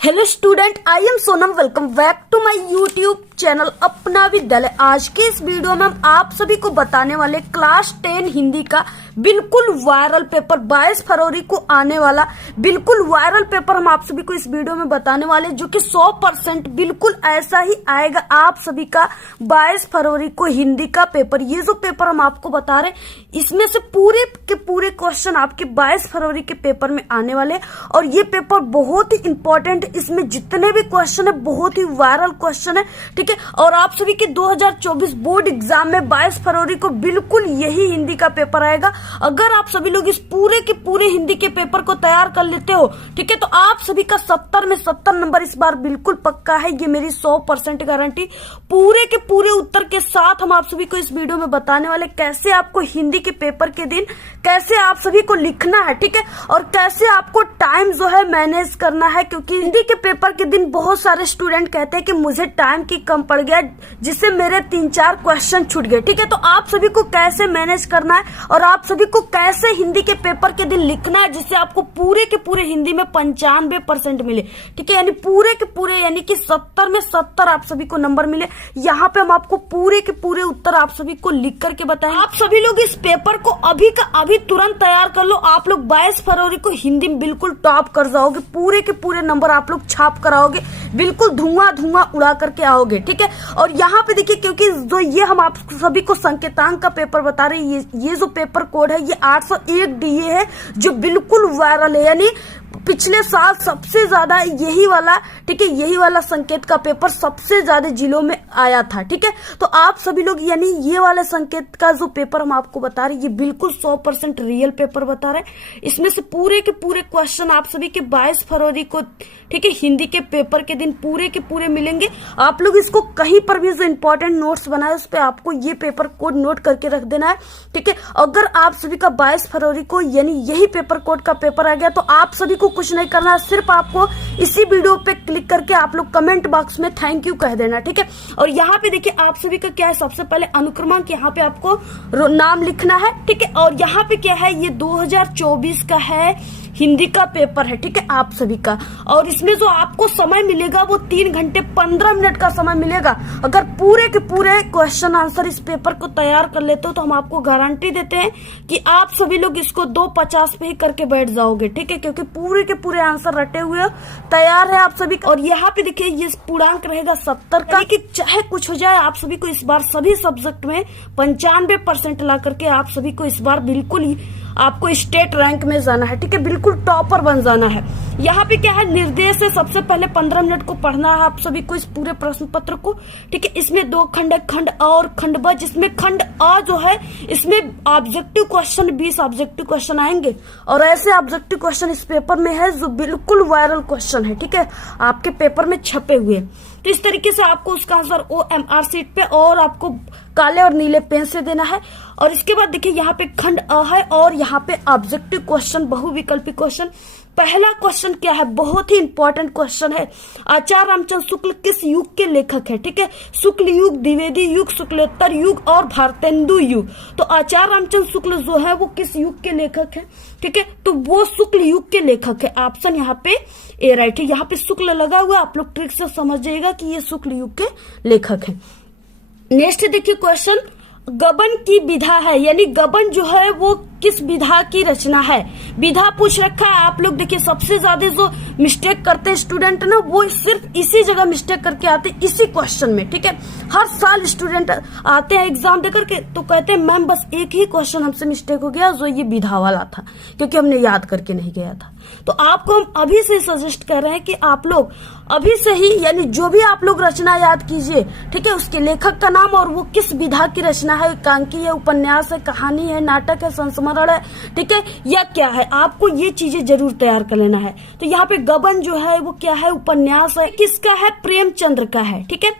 Hello student, I am Sonam. Welcome back to my YouTube channel Apna Vidyalaya. आज के इस video में हम आप सभी को बताने वाले क्लास 10 हिंदी का बिल्कुल वायरल पेपर 22 फरवरी को आने वाला बिल्कुल वायरल पेपर हम आप सभी को इस वीडियो में बताने वाले, जो कि 100% बिल्कुल ऐसा ही आएगा आप सभी का 22 फरवरी को हिंदी का पेपर। ये जो पेपर हम आपको बता रहे हैं, इसमें से पूरे के पूरे क्वेश्चन आपके 22 फरवरी के पेपर में आने वाले, और ये पेपर बहुत ही इंपॉर्टेंट। इसमें जितने भी क्वेश्चन है बहुत ही वायरल क्वेश्चन है, ठीक है। और आप सभी के 2024 बोर्ड एग्जाम में 22 फरवरी को बिल्कुल यही हिंदी का पेपर आएगा। अगर आप सभी लोग इस पूरे के पूरे हिंदी के पेपर को तैयार कर लेते हो, ठीक है, तो आप सभी का 70 में 70 नंबर इस बार बिल्कुल पक्का है। ये मेरी 100% गारंटी। पूरे के पूरे उत्तर के साथ हम आप सभी को इस वीडियो में बताने वाले कैसे आपको हिंदी के पेपर के दिन कैसे आप सभी को लिखना है, ठीक है, और कैसे आपको टाइम जो है मैनेज करना है। क्योंकि हिंदी के पेपर के दिन बहुत सारे स्टूडेंट कहते हैं कि मुझे टाइम की कम पड़ गया, जिससे मेरे 3-4 क्वेश्चन छूट गए, ठीक है। तो आप सभी को कैसे मैनेज करना है और आप सभी को कैसे हिंदी के पेपर के दिन लिखना है, जिससे आपको पूरे के पूरे हिंदी में 95% मिले, ठीक है, यानी पूरे के पूरे यानी कि 70 में 70 आप सभी को नंबर मिले। यहाँ पे हम आपको पूरे के पूरे उत्तर आप सभी को लिख करके बताएंगे। आप सभी लोग इस पेपर को अभी का अभी तुरंत तैयार कर लो। आप लोग 22 फरवरी को हिंदी में बिल्कुल टॉप कर जाओगे। पूरे के पूरे नंबर आप लोग छाप कर आओगे, बिल्कुल धुआं धुआं उड़ा करके आओगे, ठीक है। और यहाँ पे देखिए, क्योंकि जो ये हम आप सभी को संकेतांक का पेपर बता रहे हैं, ये जो पेपर कोड है ये 801 DA है, जो बिल्कुल वायरल है। यानी पिछले साल सबसे ज्यादा यही वाला, ठीक है, यही वाला संकेत का पेपर सबसे ज्यादा जिलों में आया था, ठीक है। तो आप सभी लोग यानी ये वाले संकेत का जो पेपर हम आपको बता रहे हैं, ये बिल्कुल 100% रियल पेपर बता रहे हैं। इसमें से पूरे के पूरे क्वेश्चन आप सभी के 22 फरवरी को, ठीक है, हिंदी के पेपर के दिन पूरे के पूरे मिलेंगे। आप लोग इसको कहीं पर भी जो इंपॉर्टेंट नोट्स बनाए उस पर आपको ये पेपर कोड नोट करके रख देना है, ठीक है। अगर आप सभी का 22 फरवरी को यानी यही पेपर कोड का पेपर आ गया, तो आप सभी को कुछ नहीं करना है, सिर्फ आपको इसी वीडियो पे क्लिक करके आप लोग कमेंट बॉक्स में थैंक यू कह देना, ठीक है। और यहाँ पे देखिए आप सभी का क्या है, सबसे पहले अनुक्रमांक यहाँ पे आपको नाम लिखना है, ठीक है। और यहाँ पे क्या है, ये 2024 का है हिंदी का पेपर है, ठीक है, आप सभी का। और इसमें जो आपको समय मिलेगा वो 3 घंटे 15 मिनट का समय मिलेगा। अगर पूरे के पूरे क्वेश्चन आंसर इस पेपर को तैयार कर लेते हो, तो हम आपको गारंटी देते हैं कि आप सभी लोग इसको 2:50 पे ही करके बैठ जाओगे, ठीक है, क्योंकि पूरे के पूरे आंसर रटे हुए तैयार है आप सभी का। और यहाँ पे देखिए ये पूर्णांक रहेगा 70 का, कि चाहे कुछ हो जाए आप सभी को इस बार सभी सब्जेक्ट में 95% ला करके आप सभी को इस बार बिल्कुल ही आपको स्टेट रैंक में जाना है, ठीक है, बिल्कुल टॉपर बन जाना है। यहाँ पे क्या है, निर्देश है, सबसे पहले 15 मिनट को पढ़ना है आप सभी को इस पूरे प्रश्न पत्र को, ठीक है। इसमें 2 खंड, खंड अ और खंड ब, जिसमें खंड अ जो है इसमें ऑब्जेक्टिव क्वेश्चन 20 ऑब्जेक्टिव क्वेश्चन आएंगे, और ऐसे ऑब्जेक्टिव क्वेश्चन इस पेपर में है जो बिल्कुल वायरल क्वेश्चन है, ठीक है, आपके पेपर में छपे हुए। तो इस तरीके से आपको उसका आंसर OMR शीट पे और आपको काले और नीले पेन से देना है। और इसके बाद देखिए यहाँ पे खंड अ है और यहाँ पे ऑब्जेक्टिव क्वेश्चन, बहुविकल्पी क्वेश्चन। पहला क्वेश्चन क्या है, बहुत ही इंपॉर्टेंट क्वेश्चन है। आचार्य रामचंद्र शुक्ल किस युग के लेखक है, ठीक है, शुक्ल युग, द्विवेदी युग, शुक्लोत्तर युग और भारतेंदु युग। तो आचार्य रामचंद्र शुक्ल जो है वो किस युग के लेखक है, ठीक है, तो वो शुक्ल युग के लेखक है। ऑप्शन यहाँ पे ए राइट है। यहाँ पे शुक्ल लगा हुआ, आप लोग ट्रिक से समझ जाइएगा कि ये शुक्ल युग के लेखक है। नेक्स्ट देखिए क्वेश्चन, गबन की विधा है, यानी गबन जो है वो किस विधा की रचना है। विधा पूछ रखा है। आप लोग देखिए सबसे ज्यादा जो मिस्टेक करते हैं स्टूडेंट ना, वो सिर्फ इसी जगह मिस्टेक करके आते हैं, इसी क्वेश्चन में, ठीक है। हर साल स्टूडेंट आते हैं एग्जाम देकर के, तो कहते हैं मैम बस एक ही क्वेश्चन हमसे मिस्टेक हो गया, जो ये विधा वाला था, क्योंकि हमने याद करके नहीं गया था। तो आपको हम अभी से सजेस्ट कर रहे हैं कि आप लोग अभी से ही यानी जो भी आप लोग रचना याद कीजिए, ठीक है, उसके लेखक का नाम और वो किस विधा की रचना है, एकांकी है, उपन्यास है, कहानी है, नाटक है, संस्मरण है, ठीक है, या क्या है, आपको ये चीजें जरूर तैयार कर लेना है। तो यहाँ पे गबन जो है वो क्या है, उपन्यास है, किसका है, प्रेमचंद्र का है, ठीक है,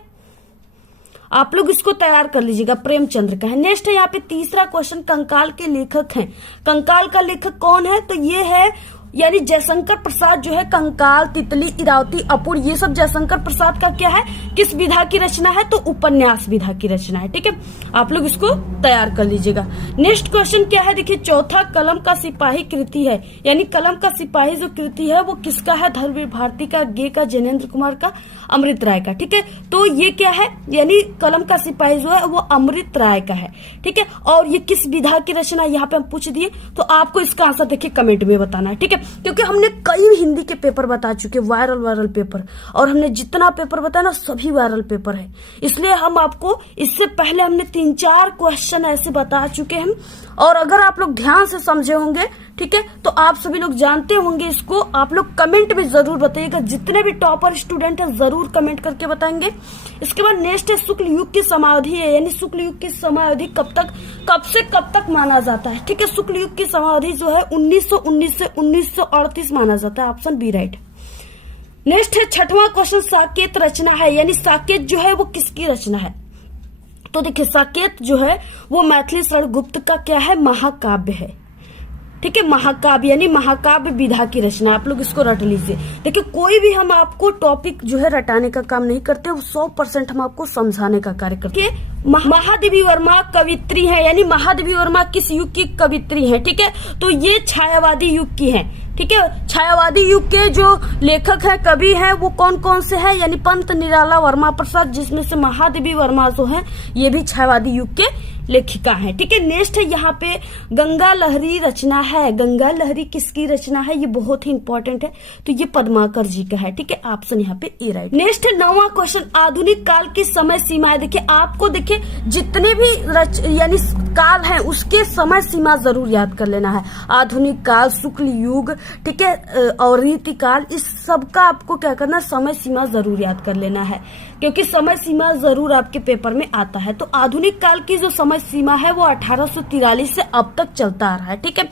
आप लोग इसको तैयार कर लीजिएगा, प्रेमचंद्र का है। नेक्स्ट है यहाँ पे तीसरा क्वेश्चन, कंकाल के लेखक हैं। कंकाल का लेखक कौन है, तो ये है यानी जयशंकर प्रसाद जो है कंकाल, तितली, इरावती, अपूर, ये सब जयशंकर प्रसाद का क्या है, किस विधा की रचना है, तो उपन्यास विधा की रचना है। ठीक है, आप लोग इसको तैयार कर लीजिएगा। नेक्स्ट क्वेश्चन क्या है, देखिए चौथा, कलम का सिपाही कृति है, यानी कलम का सिपाही जो कृति है वो किसका है, धर्मवीर भारती का, गे का, जैनेन्द्र कुमार का, अमृत राय का। ठीक है, तो ये क्या है, यानी कलम का सिपाही जो है वो अमृत राय का है। ठीक है, और ये किस विधा की रचना, यहाँ पे हम पूछ दिए, तो आपको इसका आंसर देखिए कमेंट में बताना है। ठीक है, क्योंकि हमने कई हिंदी के पेपर बता चुके, वायरल पेपर, और हमने जितना पेपर बताया ना सभी वायरल पेपर है, इसलिए हम आपको इससे पहले हमने 3-4 क्वेश्चन ऐसे बता चुके हैं। और अगर आप लोग ध्यान से समझे होंगे, ठीक है, तो आप सभी लोग जानते होंगे इसको। आप लोग कमेंट में जरूर बताइएगा, जितने भी टॉपर स्टूडेंट हैं जरूर कमेंट करके बताएंगे। इसके बाद नेक्स्ट है शुक्ल युग की समाधि है, यानी शुक्ल युग की समाधि कब से कब तक माना जाता है। ठीक है, शुक्ल युग की समाधि जो है 1919 से 1938 माना जाता है, ऑप्शन बी राइट। नेक्स्ट है छठवां क्वेश्चन, साकेत रचना है, यानी साकेत जो है वो किसकी रचना है, तो देखिए साकेत जो है वो मैथिली शरण गुप्त का क्या है, महाकाव्य है। ठीक है, महाकाव्य यानी महाकाव्य विधा की रचना, आप लोग इसको रट लीजिए। देखिए कोई भी हम आपको टॉपिक जो है रटाने का काम नहीं करते, वो 100% हम आपको समझाने का कार्य करते हैं। महादेवी वर्मा कवित्री है, यानी महादेवी वर्मा किस युग की कवित्री है। ठीक है, तो ये छायावादी युग की है। ठीक है, छायावादी युग के जो लेखक है, कवि है, वो कौन कौन से है, यानी पंत निराला, वर्मा प्रसाद, जिसमें से महादेवी वर्मा जो है ये भी छायावादी युग के लेखिका है। ठीक है, नेक्स्ट है यहाँ पे गंगा लहरी रचना है, गंगा लहरी किसकी रचना है, ये बहुत ही इंपॉर्टेंट है, तो ये पद्माकर जी का है। ठीक है, ऑप्शन यहाँ पे ए राइट। नेक्स्ट है 9वां क्वेश्चन, आधुनिक काल की समय सीमा है। देखिए आपको देखिए जितने भी यानी काल है उसके समय सीमा जरूर याद कर लेना है। आधुनिक काल, शुक्ल युग, ठीक है, और रीति काल, इस सब का आपको क्या करना, समय सीमा जरूर याद कर लेना है, क्योंकि समय सीमा जरूर आपके पेपर में आता है। तो आधुनिक काल की जो समय सीमा है वो 1843 से अब तक चलता आ रहा है। ठीक है,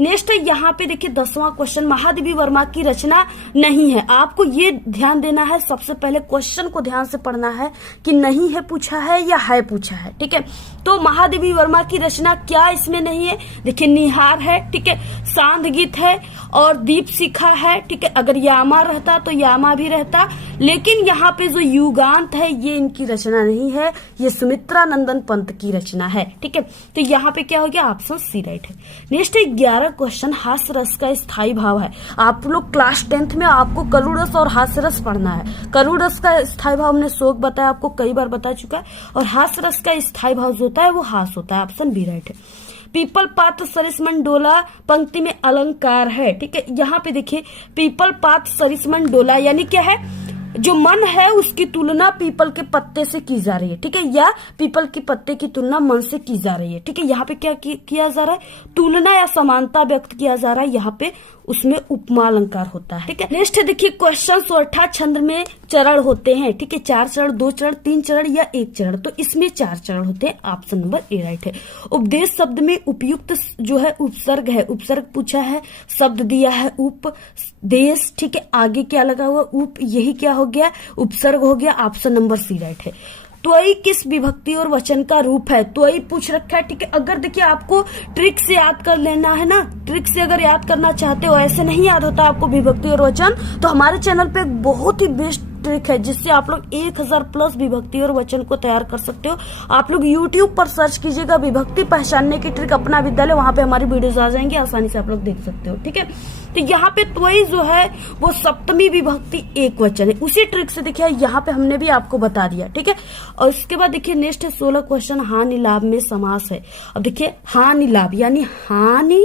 नेक्स्ट है यहाँ पे देखिए 10वां क्वेश्चन, महादेवी वर्मा की रचना नहीं है। आपको ये ध्यान देना है, सबसे पहले क्वेश्चन को ध्यान से पढ़ना है कि नहीं है पूछा है या है पूछा है। ठीक है, तो महादेवी वर्मा की रचना क्या इसमें नहीं है, देखिए निहार है, ठीक है, सांध गीत है और दीप शिखा है। ठीक है, अगर यामा रहता तो यामा भी रहता, लेकिन यहाँ पे जो युगांत है ये इनकी रचना नहीं है, ये सुमित्रा नंदन पंत की रचना है। ठीक है, तो यहाँ पे क्या हो गया, ऑप्शन सी राइट है। नेक्स्ट 11 क्वेश्चन, हास्य रस का स्थायी भाव है। आप लोग क्लास 10th में आपको करुण रस और हास्य रस पढ़ना है। करुण रस का स्थायी भाव हमने शोक बताया, आपको कई बार बता चुका है, और हास्य रस का स्थायी भाव जो होता है वो हास होता है, ऑप्शन बी राइट है। पीपल पात सरिसमन डोला पंक्ति में अलंकार है। ठीक है, यहाँ पे देखिए पीपल पात सरिसमन डोला यानी क्या है, जो मन है उसकी तुलना पीपल के पत्ते से की जा रही है। ठीक है, या पीपल के पत्ते की तुलना मन से की जा रही है। ठीक है, यहाँ पे क्या किया जा रहा है, तुलना या समानता व्यक्त किया जा रहा है, यहाँ पे उसमें उपमा अलंकार होता है। ठीक है, नेक्स्ट देखिए क्वेश्चन, सोरठा छंद में चरण होते हैं। ठीक है, 4 चरण, 2 चरण, 3 चरण या 1 चरण, तो इसमें 4 चरण होते हैं, ऑप्शन नंबर ए राइट है। उपदेश शब्द में उपयुक्त जो है उपसर्ग है, उपसर्ग पूछा है, शब्द दिया है उपदेश। ठीक है, आगे क्या लगा हुआ, उप, यही क्या हो गया, उपसर्ग हो गया, ऑप्शन नंबर सी राइट है। त्वयी किस विभक्ति और वचन का रूप है, त्वयी पूछ रखा है। ठीक है, अगर देखिए आपको ट्रिक से याद कर लेना है ना, ट्रिक से अगर याद करना चाहते हो, ऐसे नहीं याद होता आपको विभक्ति और वचन, तो हमारे चैनल पे एक बहुत ही बेस्ट ट्रिक है जिससे आप लोग 1000+ विभक्ति और वचन को तैयार कर सकते हो। आप लोग YouTube पर सर्च कीजिएगा विभक्ति पहचानने की ट्रिक अपना विद्यालय, वहां पे हमारी वीडियोस आ जाएंगी, आसानी से आप लोग देख सकते हो। ठीक है, तो यहाँ पे त्वयी जो है वो सप्तमी विभक्ति एक वचन है, उसी ट्रिक से देखिए यहाँ पे हमने भी आपको बता दिया। ठीक है, और इसके बाद देखिए नेक्स्ट है 16 क्वेश्चन, हानि लाभ में समास है। अब देखिए हानि लाभ यानी हानि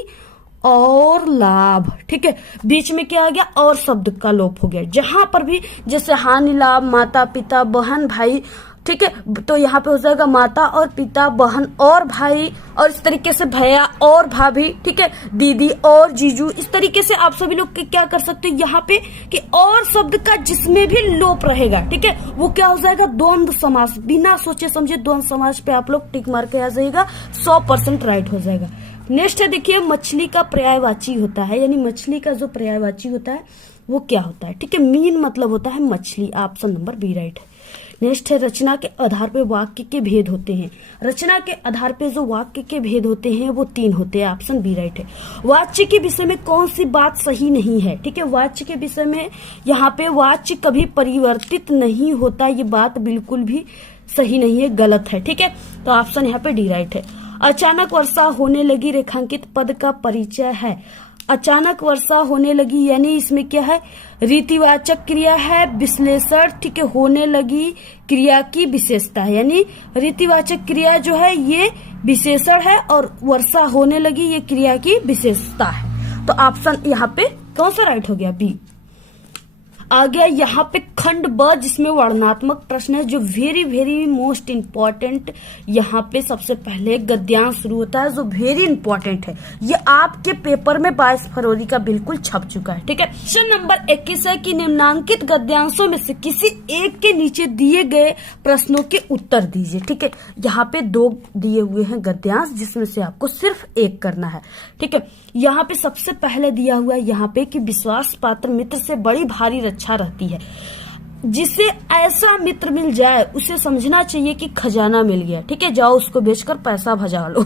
और लाभ। ठीक है, बीच में क्या आ गया, और शब्द का लोप हो गया, जहां पर भी जैसे हानि लाभ, माता पिता बहन भाई, ठीक है, तो यहाँ पे हो जाएगा माता और पिता, बहन और भाई, और इस तरीके से भैया और भाभी, ठीक है, दीदी और जीजू। इस तरीके से आप सभी लोग क्या कर सकते हैं यहाँ पे कि और शब्द का जिसमें भी लोप रहेगा, ठीक है, वो क्या हो जाएगा, द्वंद्व समास। बिना सोचे समझे द्वंद्व समास पे आप लोग टिक मार के आ जाएगा, 100% राइट हो जाएगा। नेक्स्ट है देखिए मछली का पर्यायवाची होता है, यानी मछली का जो पर्यायवाची होता है वो क्या होता है। ठीक है, मीन मतलब होता है मछली, ऑप्शन नंबर बी राइट है। नेक्स्ट है रचना के आधार पे वाक्य के भेद होते हैं। रचना के आधार पे जो वाक्य के भेद होते हैं वो 3 होते हैं। ऑप्शन बी राइट है। वाच्य के विषय में कौन सी बात सही नहीं है? ठीक है, वाच्य के विषय में यहाँ पे वाच्य कभी परिवर्तित नहीं होता, ये बात बिल्कुल भी सही नहीं है, गलत है। ठीक है, तो ऑप्शन यहाँ पे डी राइट है। अचानक वर्षा होने लगी रेखांकित पद का परिचय है। अचानक वर्षा होने लगी यानी इसमें क्या है? रीतिवाचक क्रिया है, विश्लेषण। ठीक है, होने लगी क्रिया की विशेषता है, यानी रीतिवाचक क्रिया जो है ये विशेषण है और वर्षा होने लगी ये क्रिया की विशेषता है। तो ऑप्शन यहाँ पे कौन सा राइट हो गया? बी। आ गया यहाँ पे खंड ब जिसमें वर्णनात्मक प्रश्न है, जो वेरी वेरी मोस्ट इंपॉर्टेंट। यहाँ पे सबसे पहले गद्यांश शुरू होता है जो वेरी इंपॉर्टेंट है। ये आपके पेपर में 22 फरवरी का बिल्कुल छप चुका है। ठीक है, क्वेश्चन नंबर 21 है कि निम्नांकित गद्यांशों में से किसी एक के नीचे दिए गए प्रश्नों के उत्तर दीजिए। ठीक है, यहाँ पे 2 दिए हुए हैं गद्यांश जिसमें से आपको सिर्फ एक करना है। ठीक है, यहाँ पे सबसे पहले दिया हुआ है यहाँ पे कि विश्वास पात्र मित्र से बड़ी भारी रक्षा रहती है। जिसे ऐसा मित्र मिल जाए उसे समझना चाहिए कि खजाना मिल गया। ठीक है, जाओ उसको बेचकर पैसा भजा लो,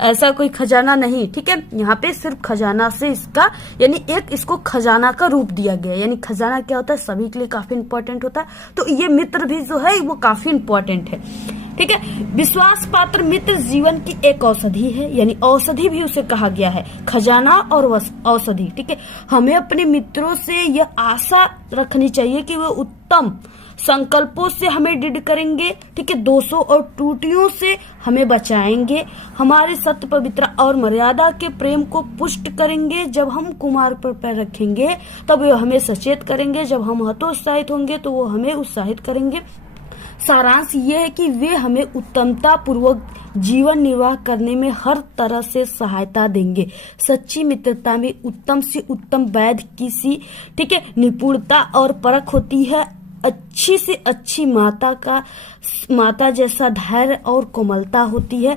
ऐसा कोई खजाना नहीं। ठीक है, यहाँ पे सिर्फ खजाना से इसका यानी एक इसको खजाना का रूप दिया गया। यानी खजाना क्या होता है? सभी के लिए काफी इंपॉर्टेंट होता है, तो ये मित्र भी जो है वो काफी इंपॉर्टेंट है। ठीक है, विश्वास पात्र मित्र जीवन की एक औषधि है, यानी औषधि भी उसे कहा गया है, खजाना और औषधि। ठीक है, हमें अपने मित्रों से यह आशा रखनी चाहिए कि वे उत्तम संकल्पों से हमें दृढ़ करेंगे। ठीक है, दोषों और त्रुटियों से हमें बचाएंगे, हमारे सत्य पवित्रता और मर्यादा के प्रेम को पुष्ट करेंगे। जब हम कुमार पर पैर रखेंगे तब वे हमें सचेत करेंगे, जब हम हतोत्साहित होंगे तो वो हमें उत्साहित करेंगे। सारांश ये है कि वे हमें उत्तमता पूर्वक जीवन निर्वाह करने में हर तरह से सहायता देंगे। सच्ची मित्रता में उत्तम से उत्तम वैध किसी ठीक है निपुणता और परख होती है। अच्छी से अच्छी माता जैसा धैर्य और कोमलता होती है।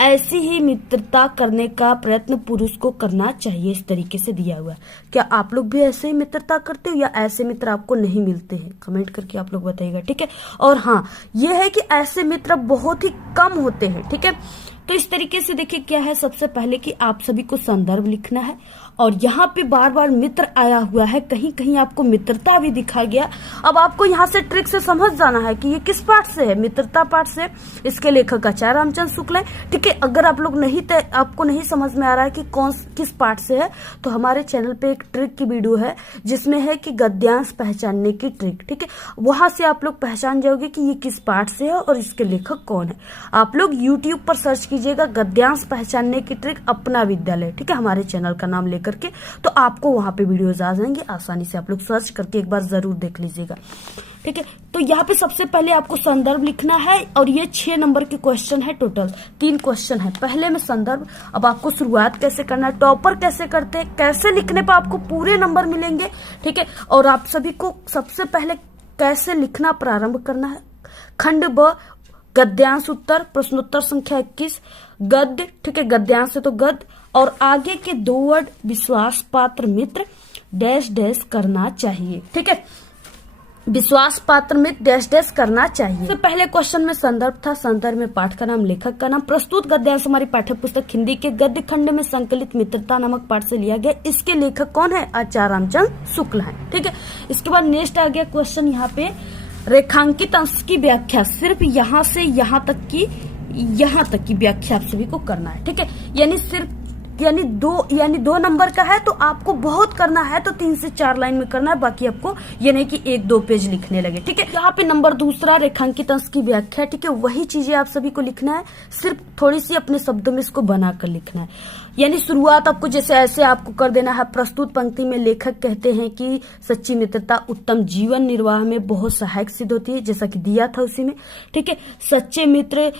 ऐसी ही मित्रता करने का प्रयत्न पुरुष को करना चाहिए। इस तरीके से दिया हुआ है। क्या आप लोग भी ऐसे ही मित्रता करते हो या ऐसे मित्र आपको नहीं मिलते हैं? कमेंट करके आप लोग बताइएगा। ठीक है, और हाँ ये है कि ऐसे मित्र बहुत ही कम होते हैं। ठीक है, तो इस तरीके से देखिए क्या है, सबसे पहले कि आप सभी को संदर्भ लिखना है और यहाँ पे बार बार मित्र आया हुआ है, कहीं कहीं आपको मित्रता भी दिखा गया। अब आपको यहाँ से ट्रिक से समझ जाना है कि ये किस पाठ से है, मित्रता पाठ से। इसके लेखक आचार्य रामचंद्र शुक्ल है। ठीक है, अगर आप लोग आपको नहीं समझ में आ रहा है कि किस पाठ से है, तो हमारे चैनल पे एक ट्रिक की वीडियो है जिसमें है कि गद्यांश पहचानने की ट्रिक। ठीक है, वहां से आप लोग पहचान जाओगे कि ये किस पाठ से है और इसके लेखक कौन है। आप लोग यूट्यूब पर सर्च कीजिएगा गद्यांश पहचानने की ट्रिक अपना विद्यालय। ठीक है, हमारे चैनल का नाम लेकर के, तो आपको वहां पे वीडियोज आ जाएंगे, आसानी से आप लोग सर्च करके एक बार जरूर देख लीजिएगा। ठीक है, तो यहाँ पे सबसे पहले आपको संदर्भ लिखना है और ये 6 नंबर के क्वेश्चन है, टोटल 3 क्वेश्चन है। पहले में संदर्भ। अब आपको शुरुआत कैसे करना है, टॉपर कैसे करते हैं, कैसे लिखने पर आपको पूरे नंबर मिलेंगे। ठीक है, और आप सभी को सबसे पहले कैसे लिखना प्रारंभ करना है। खंड ब गद्यांश उत्तर, प्रश्नोत्तर संख्या 21, गद्य। ठीक है, गद्यांश है तो गद्य, और आगे के 2 वर्ड विश्वास पात्र मित्र डैश डैश करना चाहिए। ठीक है, विश्वास पात्र मित्र डैश डैश करना चाहिए। तो पहले क्वेश्चन में संदर्भ था, संदर्भ में पाठ का नाम, लेखक का नाम। प्रस्तुत गद्यांश हमारी पाठ्य पुस्तक हिंदी के गद्य खंड में संकलित मित्रता नामक पाठ से लिया गया। इसके लेखक कौन है? आचार्य रामचंद्र शुक्ल है। ठीक है, इसके बाद नेक्स्ट आ गया क्वेश्चन यहाँ पे रेखांकित अंश की व्याख्या। सिर्फ यहाँ से यहाँ तक की व्याख्या आप सभी को करना है। ठीक है, यानी दो नंबर का है तो आपको बहुत करना है, तो 3 से 4 लाइन में करना है, बाकी आपको ये नहीं कि 1-2 पेज लिखने लगे। ठीक है, यहाँ पे नंबर दूसरा रेखांकित अंश की व्याख्या। ठीक है, वही चीजें आप सभी को लिखना है, सिर्फ थोड़ी सी अपने शब्दों में इसको बनाकर लिखना है। यानी शुरुआत आपको जैसे ऐसे आपको कर देना है। प्रस्तुत पंक्ति में लेखक कहते हैं कि सच्ची मित्रता उत्तम जीवन निर्वाह में बहुत सहायक सिद्ध होती है, जैसा कि दिया था उसी में। ठीक है, सच्चे मित्र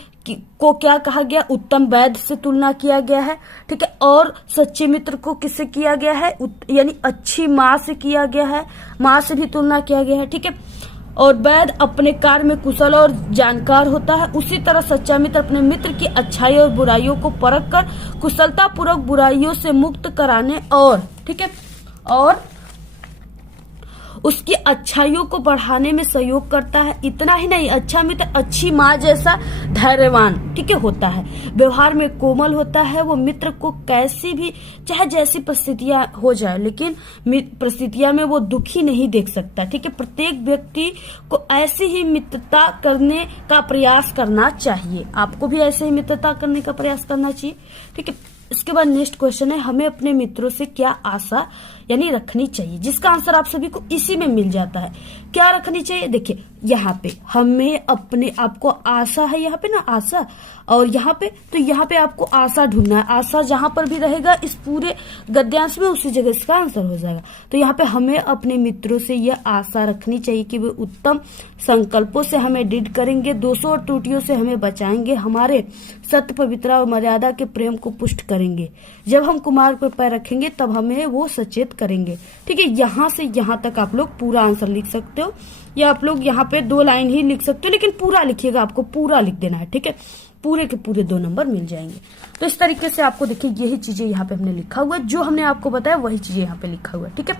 को क्या कहा गया? उत्तम वैध से तुलना किया गया है। ठीक है, और सच्चे मित्र को किससे किया गया है? यानी अच्छी माँ से किया गया है, माँ से भी तुलना किया गया है। ठीक है, और वैध अपने कार्य में कुशल और जानकार होता है। उसी तरह सच्चा मित्र अपने मित्र की अच्छाई और बुराइयों को परख कर कुशलता पूर्वक बुराइयों से मुक्त कराने और ठीक है और उसकी अच्छाइयों को बढ़ाने में सहयोग करता है। इतना ही नहीं, अच्छा मित्र अच्छी माँ जैसा धैर्यवान, ठीक है, होता है। व्यवहार में कोमल होता है। वो मित्र को कैसी भी चाहे जैसी परिस्थितियां हो जाए, लेकिन परिस्थितियां में वो दुखी नहीं देख सकता, ठीक है। प्रत्येक व्यक्ति को ऐसी ही मित्रता करने का प्रयास करना चाहिए। आपको भी ऐसे ही मित्रता करने का प्रयास करना चाहिए, ठीक है। इसके बाद नेक्स्ट क्वेश्चन है, हमें अपने मित्रों से क्या आशा यानी रखनी चाहिए, जिसका आंसर आप सभी को इसी में मिल जाता है। क्या रखनी चाहिए, देखिए यहाँ पे हमें अपने आपको आशा है, यहाँ पे ना आशा, और यहाँ पे तो यहाँ पे आपको आशा ढूंढना है। आशा जहां पर भी रहेगा इस पूरे गद्यांश में, उसी जगह इसका आंसर हो जाएगा। तो यहाँ पे हमें अपने मित्रों से यह आशा रखनी चाहिए कि वे उत्तम संकल्पों से हमें दृढ़ करेंगे, दोषों और त्रुटियों से हमें बचाएंगे, हमारे सत्य, पवित्रता और मर्यादा के प्रेम को पुष्ट करेंगे। जब हम कुमार पर पैर रखेंगे तब हमें वो सचेत करेंगे, ठीक है। यहाँ से यहाँ तक आप लोग पूरा आंसर लिख सकते हो, या आप लोग यहाँ पे 2 लाइन ही लिख सकते हो, लेकिन पूरा लिखिएगा, आपको पूरा लिख देना है, ठीक है। पूरे के पूरे 2 नंबर मिल जाएंगे। तो इस तरीके से आपको देखिए यही चीजें यहाँ पे हमने लिखा हुआ है, जो हमने आपको बताया वही चीजें यहाँ पे लिखा हुआ है, ठीक है।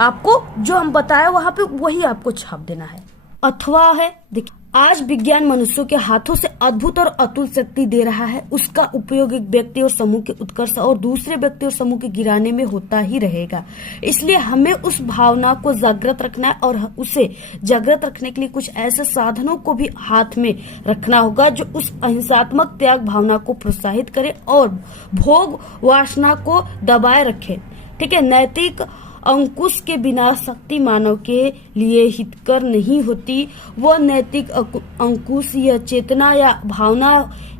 आपको जो हम बताया वहां पे वही आपको छाप देना है। अथवा है, देखिए आज विज्ञान मनुष्यों के हाथों से अद्भुत और अतुल शक्ति दे रहा है। उसका उपयोग एक व्यक्ति और समूह के उत्कर्ष और दूसरे व्यक्ति और समूह के गिराने में होता ही रहेगा। इसलिए हमें उस भावना को जागृत रखना है, और उसे जागृत रखने के लिए कुछ ऐसे साधनों को भी हाथ में रखना होगा जो उस अहिंसात्मक त्याग भावना को प्रोत्साहित करे और भोग वासना को दबाए रखे, ठीक है। नैतिक अंकुश के बिना शक्ति मानव के लिए हितकर नहीं होती। वह नैतिक अंकुश या चेतना या भावना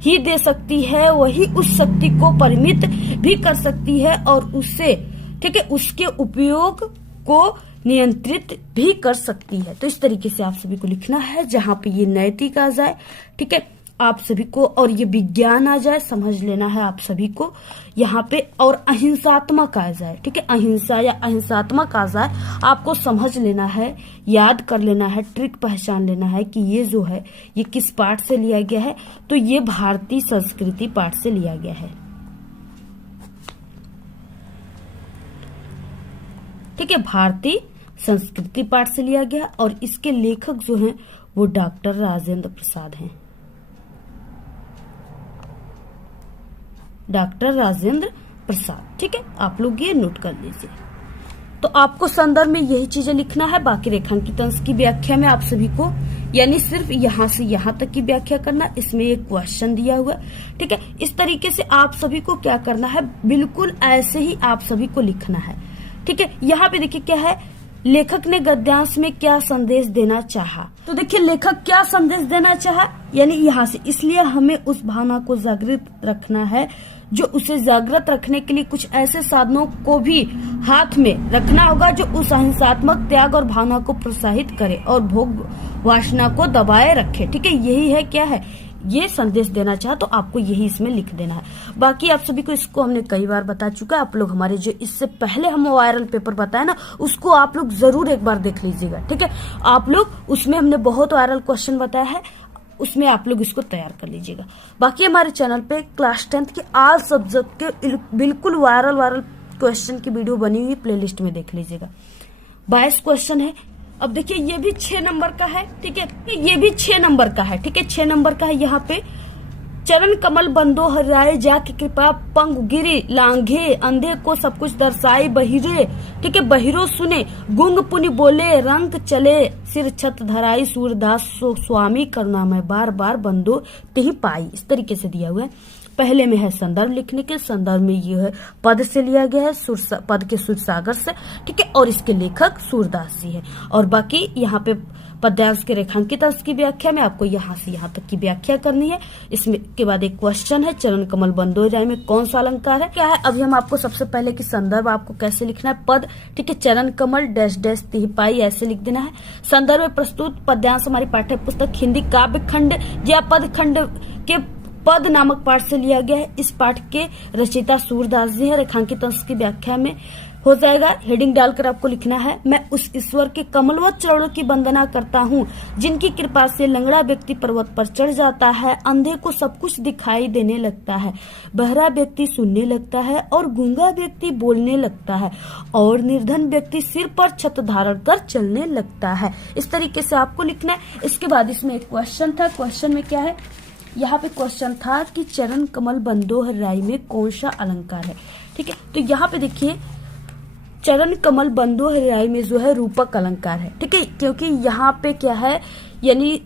ही दे सकती है, वही उस शक्ति को परिमित भी कर सकती है और उससे, ठीक है, उसके उपयोग को नियंत्रित भी कर सकती है। तो इस तरीके से आप सभी को लिखना है, जहां पे ये नैतिक आ जाए, ठीक है, आप सभी को, और ये विज्ञान आ जाए, समझ लेना है आप सभी को यहाँ पे, और अहिंसात्मक आ जाए, ठीक है, अहिंसा या अहिंसात्मक आ जाए, आपको समझ लेना है, याद कर लेना है, ट्रिक पहचान लेना है कि ये जो है ये किस पाठ से लिया गया है। तो ये भारतीय संस्कृति पाठ से लिया गया है, ठीक है, भारतीय संस्कृति पाठ से लिया गया, और इसके लेखक जो हैं वो डॉक्टर राजेंद्र प्रसाद हैं, डॉक्टर राजेंद्र प्रसाद, ठीक है। आप लोग ये नोट कर लीजिए। तो आपको संदर्भ में यही चीजें लिखना है। बाकी रेखांकित अंश की व्याख्या में आप सभी को यानी सिर्फ यहाँ से यहाँ तक की व्याख्या करना, इसमें एक क्वेश्चन दिया हुआ, ठीक है। इस तरीके से आप सभी को क्या करना है, बिल्कुल ऐसे ही आप सभी को लिखना है, ठीक है। यहाँ पे देखिए क्या है, लेखक ने गद्यांश में क्या संदेश देना चाहा। तो देखिए लेखक क्या संदेश देना चाहा, यानी यहाँ से, इसलिए हमें उस भावना को जागृत रखना है, जो उसे जागृत रखने के लिए कुछ ऐसे साधनों को भी हाथ में रखना होगा जो उस अहिंसात्मक त्याग और भावना को प्रोत्साहित करे और भोग वासना को दबाए रखे, ठीक है। यही है, क्या है, ये संदेश देना चाहा, तो आपको यही इसमें लिख देना है। बाकी आप सभी को इसको हमने कई बार बता चुका है। आप लोग हमारे जो इससे पहले हम वायरल पेपर बताए ना, उसको आप लोग जरूर एक बार देख लीजिएगा, ठीक है। आप लोग उसमें हमने बहुत वायरल क्वेश्चन बताया है, उसमें आप लोग इसको तैयार कर लीजिएगा। बाकी हमारे चैनल पे क्लास 10th के ऑल सब्जेक्ट के बिल्कुल वायरल क्वेश्चन की वीडियो बनी हुई, प्लेलिस्ट में देख लीजिएगा। 22 क्वेश्चन है। अब देखिए ये भी 6 नंबर का है, ठीक है, ये भी 6 नंबर का है, ठीक है, 6 नंबर का है। यहाँ पे चरण कमल बंदो हराए जाके कृपा पंग गिरे लांघे, अंधे को सब कुछ दर्शाए बहिरे, ठीक है, बहिरो सुने गुंग पुनि बोले, रंग चले सिर छत धराई, सूरदास स्वामी करुणामय, बार बार बंदो तिहि पाई। इस तरीके से दिया हुआ है। पहले में है संदर्भ लिखने के, संदर्भ में ये है पद से लिया गया है, पद के सुरसागर से, ठीक है, और इसके लेखक सूरदास जी है। और बाकी यहाँ पे पद्यांश के रेखांकित अंश की व्याख्या में आपको यहाँ से यहाँ तक की व्याख्या करनी है। इसमें के बाद एक क्वेश्चन है, चरण कमल बंदो राय में कौन सा अलंकार है, क्या है। अभी हम आपको सबसे पहले की संदर्भ आपको कैसे लिखना है, पद, ठीक है, चरण कमल डैश डैश तिहि पाई, ऐसे लिख देना है। संदर्भ में प्रस्तुत पद्यांश हमारी पाठ्य पुस्तक हिंदी काव्य खंड या पद खंड के पद नामक पाठ से लिया गया है। इस पाठ के रचयिता सूरदास जी है। रेखांकित अंश की व्याख्या में हो जाएगा। हेडिंग डालकर आपको लिखना है, मैं उस ईश्वर के कमलवत चरणों की वंदना करता हूँ जिनकी कृपा से लंगड़ा व्यक्ति पर्वत पर चढ़ जाता है, अंधे को सब कुछ दिखाई देने लगता है, बहरा व्यक्ति सुनने लगता है और गूंगा व्यक्ति बोलने लगता है और निर्धन व्यक्ति सिर पर छत धारण कर चलने लगता है। इस तरीके से आपको लिखना है। इसके बाद इसमें एक क्वेश्चन था। क्वेश्चन में क्या है, यहाँ पे क्वेश्चन था कि चरण कमल बंदोह राय में कौन सा अलंकार है। ठीक है, तो यहाँ पे देखिए चरण कमल बंदोह राय में जो है रूपक अलंकार है। ठीक है, क्योंकि यहाँ पे क्या है, यानी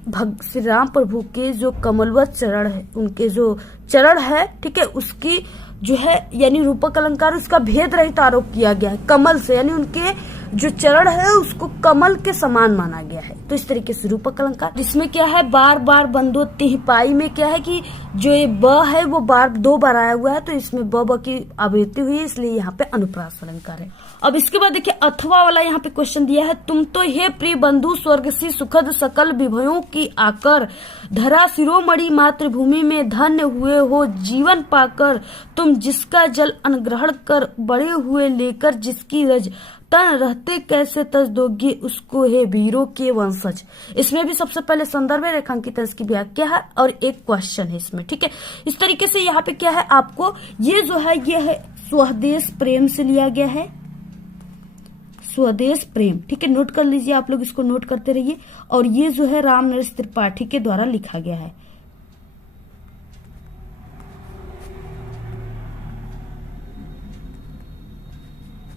श्री राम प्रभु के जो कमलवत चरण है, उनके जो चरण है, ठीक है, उसकी जो है यानी रूपक अलंकार, उसका भेद रहित आरोप किया गया है कमल से, यानी उनके जो चरण है उसको कमल के समान माना गया है। तो इस तरीके से रूपक अलंकार। इसमें क्या है, बार बार बंदो तिहपाई में क्या है कि जो ये ब है वो बार 2 बार आया हुआ है, तो इसमें ब की आवृत्ति हुई है, इसलिए यहाँ पे अनुप्रास अलंकार है। अब इसके बाद देखिए अथवा वाला यहाँ पे क्वेश्चन दिया है, तुम तो हे प्रिय बंधु स्वर्ग सी सुखद सकल विभयों की आकर, धरा शिरोमणि मातृभूमि में धन्य हुए हो जीवन पाकर, तुम जिसका जल अनुग्रहण कर बड़े हुए लेकर जिसकी रज तन रहते कैसे तज दोगे उसको है वीरों के वंशज। इसमें भी सबसे पहले संदर्भ है, रेखांकित इसकी व्याख्या है और एक क्वेश्चन है इसमें। ठीक है, इस तरीके से यहाँ पे क्या है, आपको ये जो है ये है स्वदेश प्रेम से लिया गया है, स्वदेश प्रेम। ठीक है, नोट कर लीजिए, आप लोग इसको नोट करते रहिए। और ये जो है राम नरेश त्रिपाठी के द्वारा लिखा गया है।